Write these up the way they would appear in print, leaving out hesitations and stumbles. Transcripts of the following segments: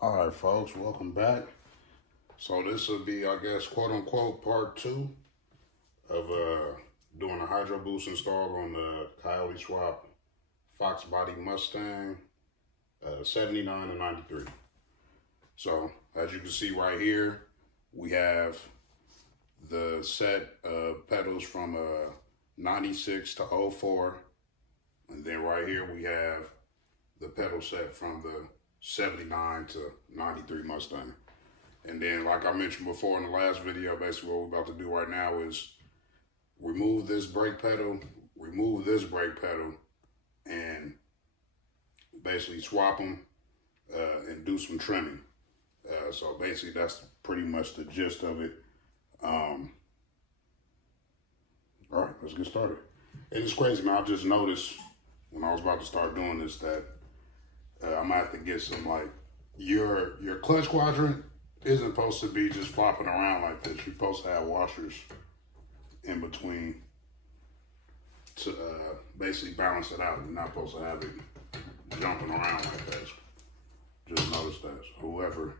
All right, folks, welcome back. So this will be, I guess, quote unquote, part 2 of doing a hydro boost install on the Coyote swap Foxbody Mustang 79 and 93. So as you can see right here, we have the set of pedals from 96 to 04. And then right here we have the pedal set from the 79 to 93 Mustang. And then, like I mentioned before in the last video, basically what we're about to do right now is remove this brake pedal, remove this brake pedal, and basically swap them and do some trimming. So basically that's pretty much the gist of it. All right, let's get started. And it's crazy, man. I just noticed when I was about to start doing this that I'm gonna have to get some, like, your clutch quadrant isn't supposed to be just flopping around like this. You're supposed to have washers in between to basically balance it out. You're not supposed to have it jumping around like that. Just noticed that. So whoever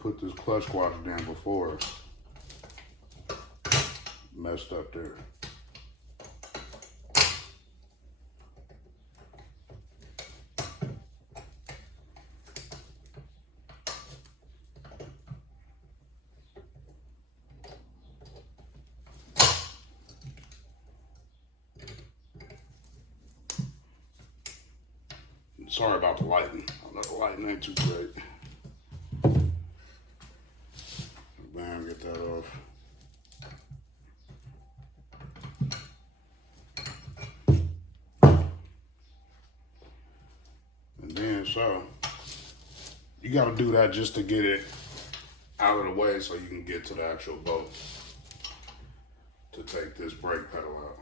put this clutch quadrant in before messed up there. Sorry about the lighting. I know the lighting ain't too great. Bam, get that off. And then, so, you gotta do that just to get it out of the way so you can get to the actual bolt to take this brake pedal out.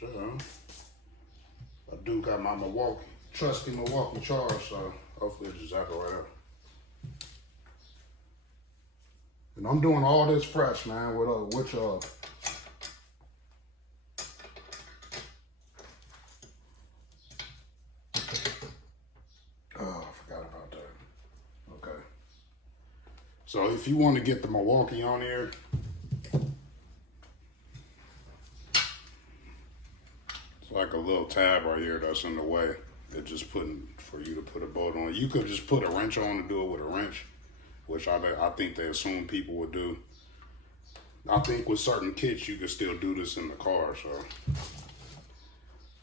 So, I do got my trusty Milwaukee charge, so hopefully it's exactly right up. And I'm doing all this fresh, man, with y'all. Oh, I forgot about that. Okay. So if you want to get the Milwaukee on here, like a little tab right here that's in the way. It's just putting for you to put a bolt on. You could just put a wrench on and do it with a wrench, which I think they assume people would do. I think with certain kits you can still do this in the car. So,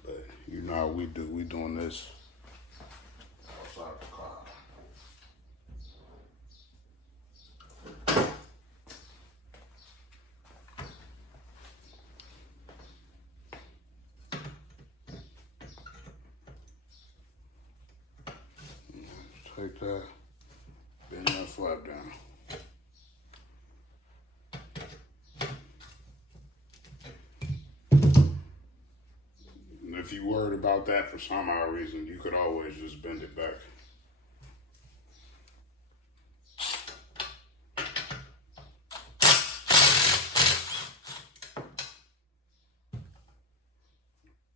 but you know how we do. We doing this outside the car. Take that, bend that flap down. And if you're worried about that for some odd reason, you could always just bend it back.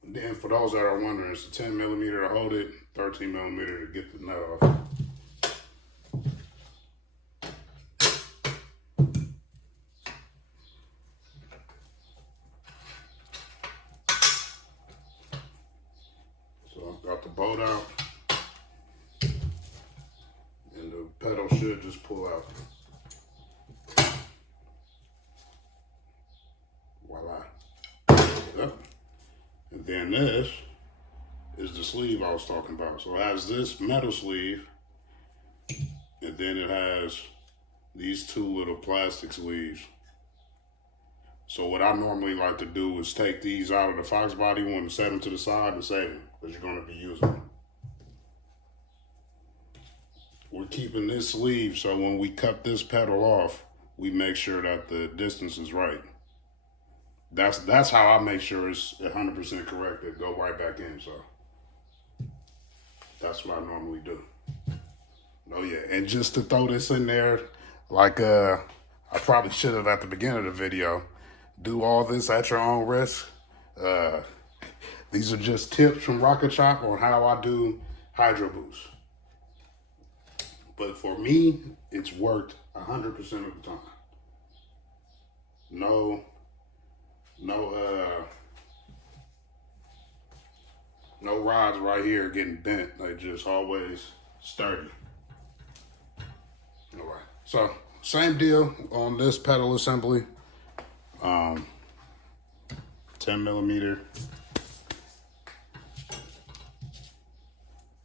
And then for those that are wondering, it's a 10 millimeter to hold it, 13 millimeter to get the nut off. Got the bolt out, and the pedal should just pull out. Voila. Yep. And then this is the sleeve I was talking about. So it has this metal sleeve, and then it has these two little plastic sleeves. So what I normally like to do is take these out of the Foxbody one and set them to the side and save them, because you're going to be using them. We're keeping this sleeve so when we cut this pedal off, we make sure that the distance is right. That's how I make sure it's 100% correct. It go right back in. So that's what I normally do. Oh yeah, and just to throw this in there, like I probably should have at the beginning of the video, do all this at your own risk. Uh, these are just tips from Rocket Shop on how I do Hydro Boost. But for me, it's worked 100% of the time. No rods right here getting bent. They just always sturdy. All right. So same deal on this pedal assembly. 10 millimeter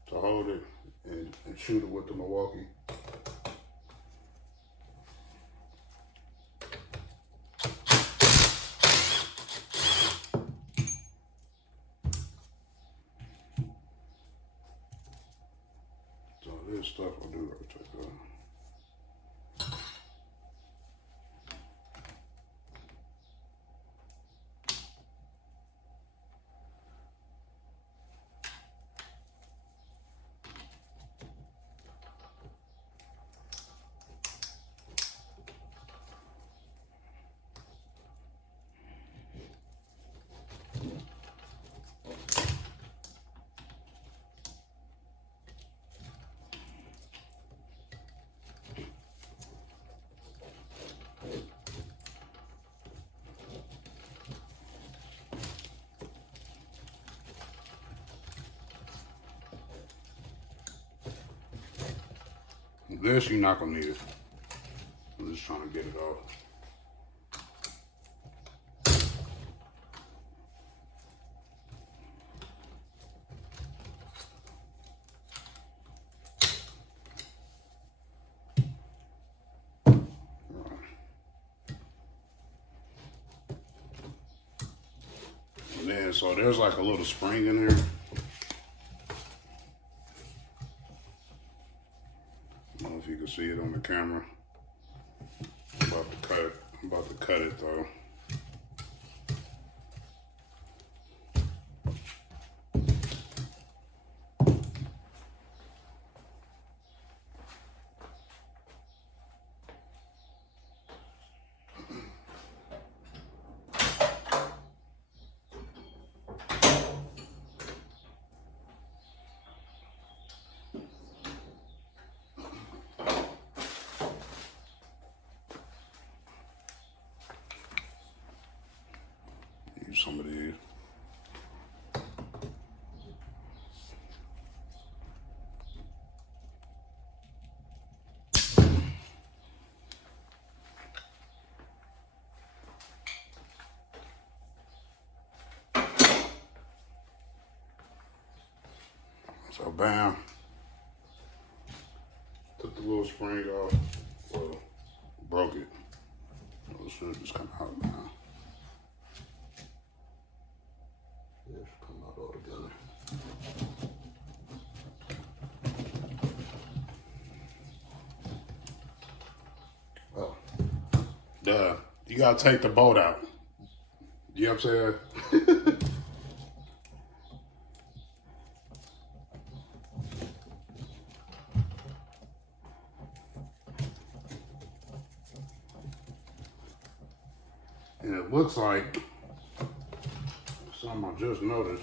to hold it and shoot it with the Milwaukee. So this stuff will do right there. This you're not gonna need it. I'm just trying to get it off. And then so there's like a little spring in here. I don't know if you can see it on the camera. I'm about to cut it though. Use some of these. So bam, took the little spring off, well, broke it. It should just come out now. It should come out all together. Oh, duh, you gotta take the bolt out. You know what I'm saying? And it looks like something I just noticed.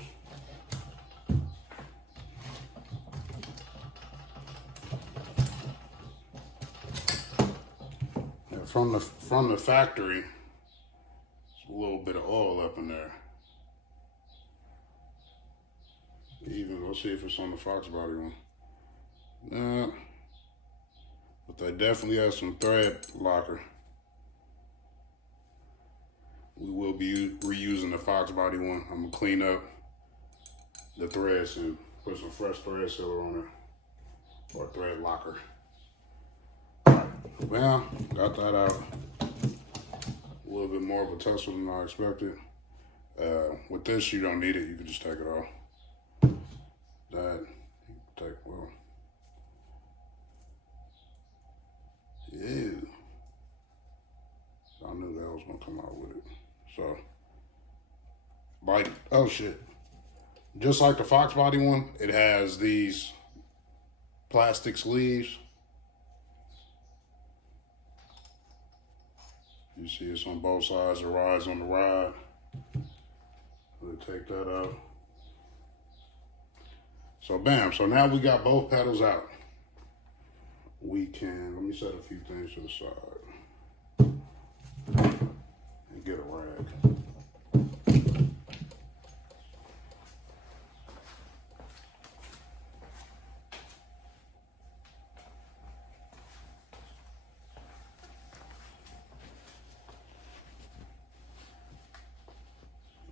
Yeah, from the factory, there's a little bit of oil up in there. Even let's see if it's on the Foxbody one. Nah, but they definitely have some thread locker. We will be reusing the Foxbody one. I'm gonna clean up the threads and put some fresh thread sealer on it, or thread locker. Well, got that out. A little bit more of a tussle than I expected. With this, you don't need it. You can just take it off. That you can take, well, yeah. I knew that was gonna come out with it. So, like, oh shit. Just like the Foxbody one, it has these plastic sleeves. You see it's on both sides, the ride's on the ride. We'll take that out. So bam, so now we got both pedals out. We can, let me set a few things to the side and get a rag.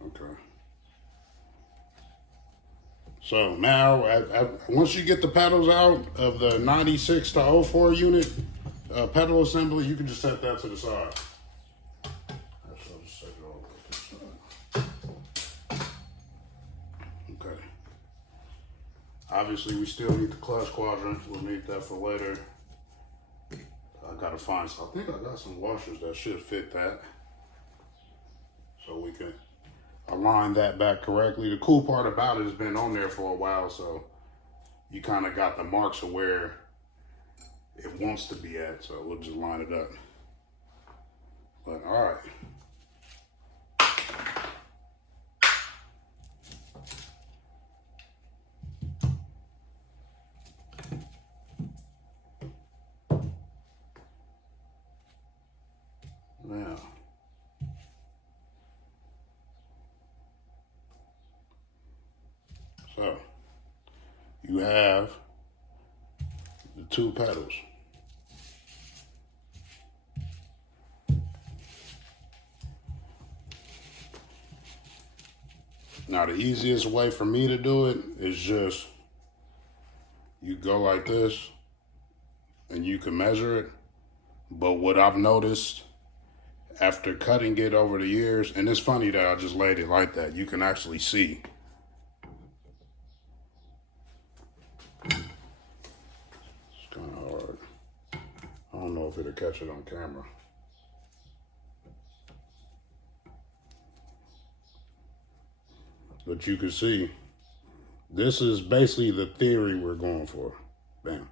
Okay. So now, once you get the pedals out of the 96 to 04 unit pedal assembly, you can just set that to the side. Actually, I'll just set it all the way to the side. Okay. Obviously, we still need the clutch quadrant. We'll need that for later. I gotta find some. I think I got some washers that should fit that, so we can align that back correctly. The cool part about it has been on there for a while, so you kind of got the marks of where it wants to be at, so we'll just line it up. But all right. Now, so you have the two pedals. Now the easiest way for me to do it is just you go like this and you can measure it. But what I've noticed after cutting it over the years, and it's funny that I just laid it like that, you can actually see. It's kind of hard. I don't know if it'll catch it on camera. But you can see, this is basically the theory we're going for. Bam.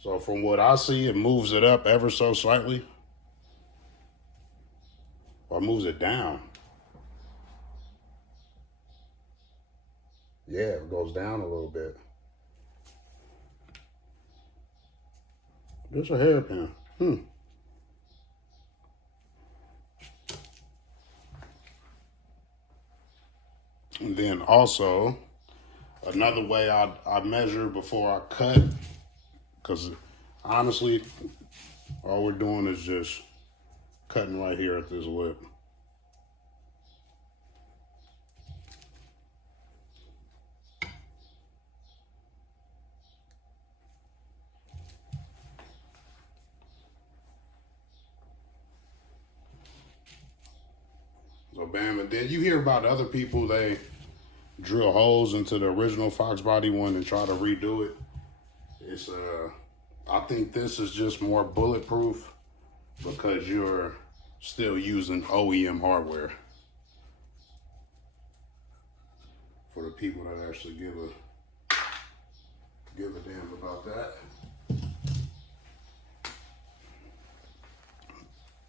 So from what I see, it moves it up ever so slightly. Or moves it down. Yeah, it goes down a little bit. Just a hairpin. And then also, another way I measure before I cut, because honestly, all we're doing is just cutting right here at this lip. So bam, and then you hear about other people, they drill holes into the original Foxbody one and try to redo it. It's I think this is just more bulletproof because you're still using OEM hardware. For the people that actually give a damn about that.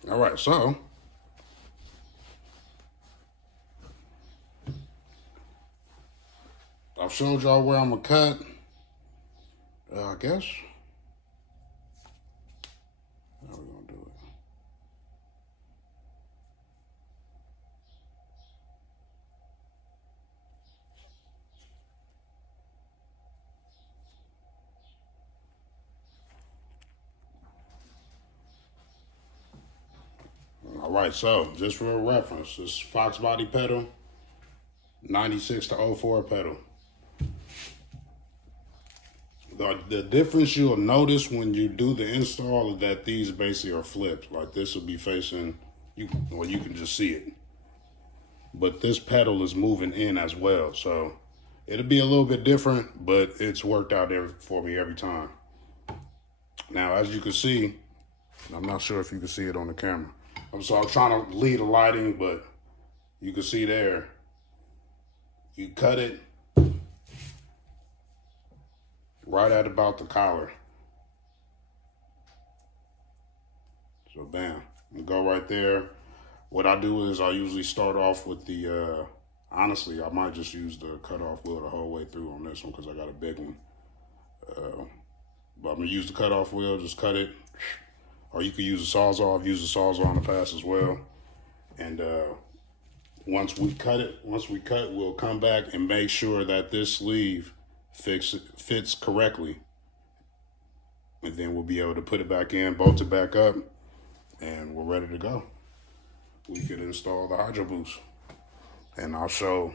All right, so I've showed y'all where I'm gonna cut. I guess. How are we gonna do it? All right, so just for a reference, this Foxbody pedal, 96 to 04 pedal. The difference you'll notice when you do the install is that these basically are flipped. Like this will be facing, you can just see it. But this pedal is moving in as well. So it'll be a little bit different, but it's worked out for me every time. Now, as you can see, I'm not sure if you can see it on the camera. I'm trying to lead the lighting, but you can see there, you cut it right at about the collar. So bam, go right there. What I do is I usually start off with the, honestly, I might just use the cutoff wheel the whole way through on this one because I got a big one. But I'm gonna use the cutoff wheel, just cut it. Or you could use the Sawzall. I've used the Sawzall in the past as well. And once we cut, we'll come back and make sure that this sleeve fits correctly. And then we'll be able to put it back in, bolt it back up, and we're ready to go. We can install the Hydroboost. And I'll show,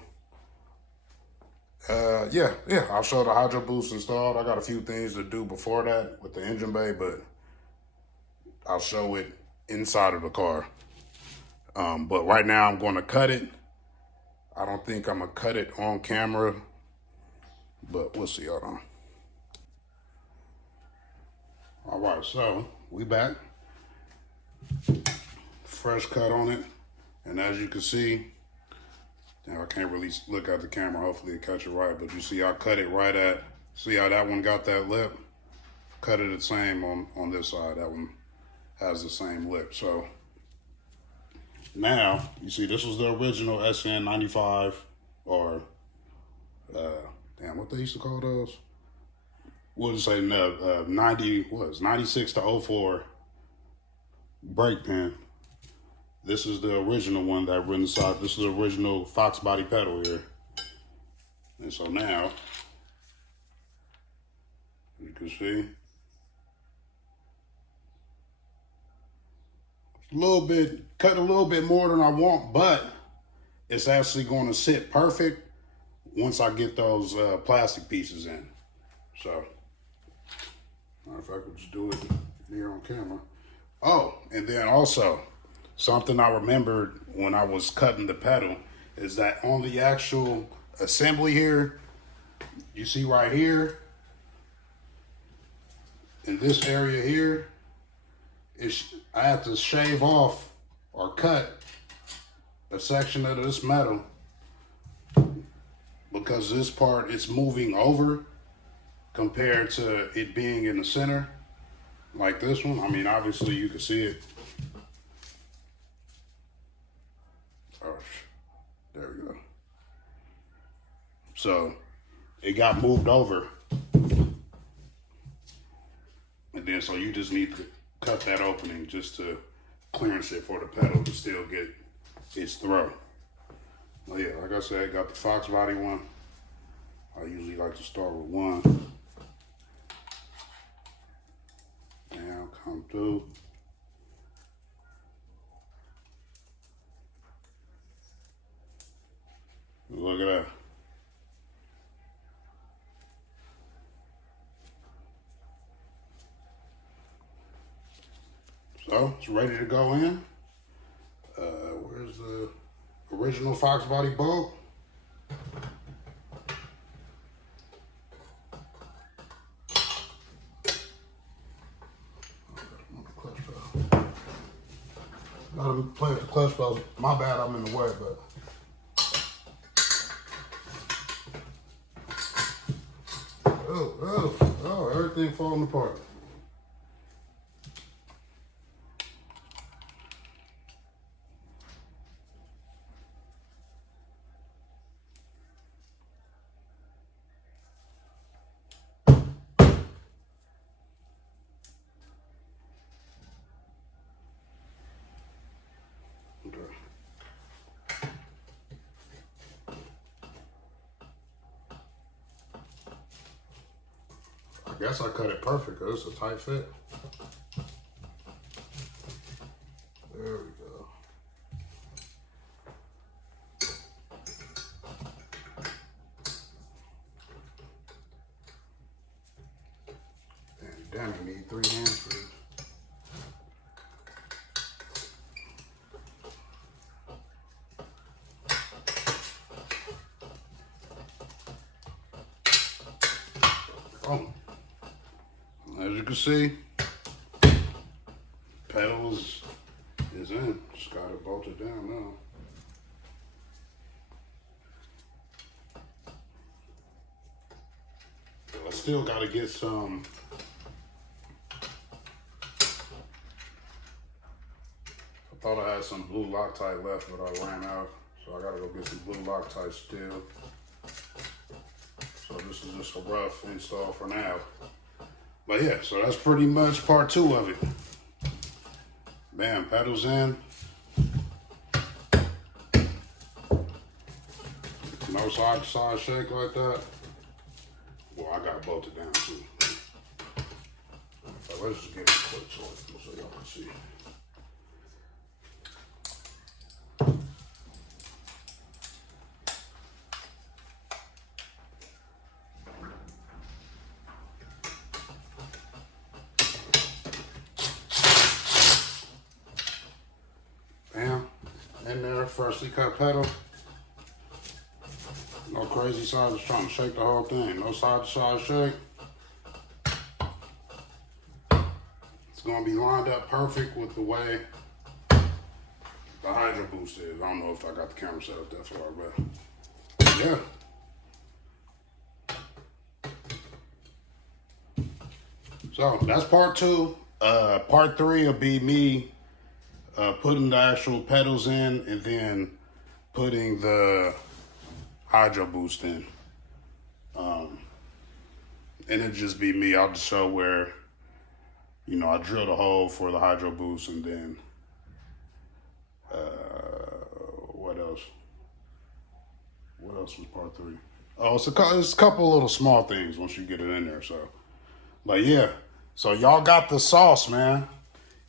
I'll show the Hydroboost installed. I got a few things to do before that with the engine bay, but I'll show it inside of the car. But right now I'm going to cut it. I don't think I'm going to cut it on camera, but we'll see. Hold on. All right, so we back. Fresh cut on it. And as you can see, now I can't really look at the camera. Hopefully it catch it right, but you see I cut it right at, see how that one got that lip? Cut it the same on this side. That one has the same lip. So now, you see this was the original SN95 or, damn, what they used to call those? We'll just say 96 to 04 brake pen. This is the original one that went inside. This is the original Foxbody pedal here. And so now, you can see, cut a little bit more than I want, but it's actually going to sit perfect once I get those plastic pieces in. So, if I could just do it here on camera. Oh, and then also, something I remembered when I was cutting the pedal is that on the actual assembly here, you see right here, in this area here, I have to shave off or cut a section of this metal because this part it's moving over compared to it being in the center like this one. I mean, obviously you can see it. Oh, there we go. So it got moved over. And then so you just need to cut that opening just to clearance it for the pedal to still get its throw. Well, yeah, like I said, I got the Foxbody one. I usually like to start with one. Now come through. Look at that. So it's ready to go in. Where's the original Foxbody bolt? Gotta play with the clutch pedals. My bad, I'm in the way, but. Oh, everything falling apart. I guess I cut it perfect because it's a tight fit. There we go. And damn, I need 3 hands for this. Oh. As you can see, pedal is in. Just gotta bolt it down now. I still gotta get some thought I had some blue Loctite left, but I ran out. So I gotta go get some blue Loctite still. So this is just a rough install for now. But yeah, so that's pretty much part 2 of it. Bam, pedals in. No side to side shake like that. Well, I got bolted down too. So let's just get it quick so y'all can see. Bam, in there, freshly cut pedal. No crazy side, just trying to shake the whole thing. No side to side shake. It's gonna be lined up perfect with the way the Hydroboost is. I don't know if I got the camera set up that far, but yeah. So that's part 2. Part 3 will be me putting the actual pedals in and then putting the Hydroboost in. And it'll just be me. I'll just show where, you know, I drilled a hole for the Hydroboost and then what else? What else was part 3? Oh, it's a couple little small things once you get it in there. So, but yeah, so y'all got the sauce, man.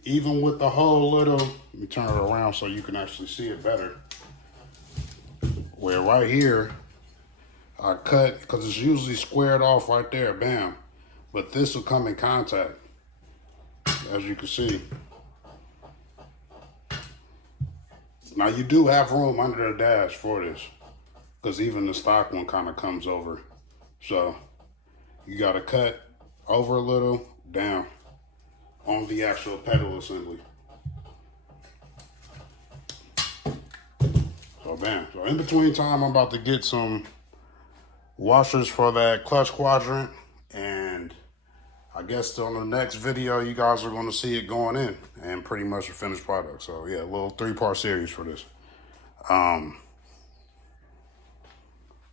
Even with the whole little, let me turn it around so you can actually see it better. Where right here, I cut, because it's usually squared off right there, bam. But this will come in contact, as you can see. Now you do have room under the dash for this, because even the stock one kind of comes over. So you got to cut over a little, down on the actual pedal assembly. So bam. So in between time, I'm about to get some washers for that clutch quadrant, and I guess on the next video you guys are going to see it going in and pretty much a finished product. So yeah, a little 3-part series for this.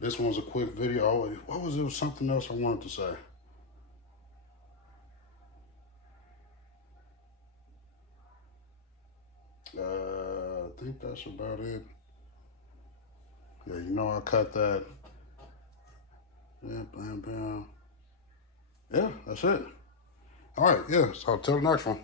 This one's a quick video. Oh, what was it? Something else I wanted to say. I think that's about it. Yeah, you know I cut that. Yeah, bam, bam. Yeah, that's it. All right, yeah, so till the next one.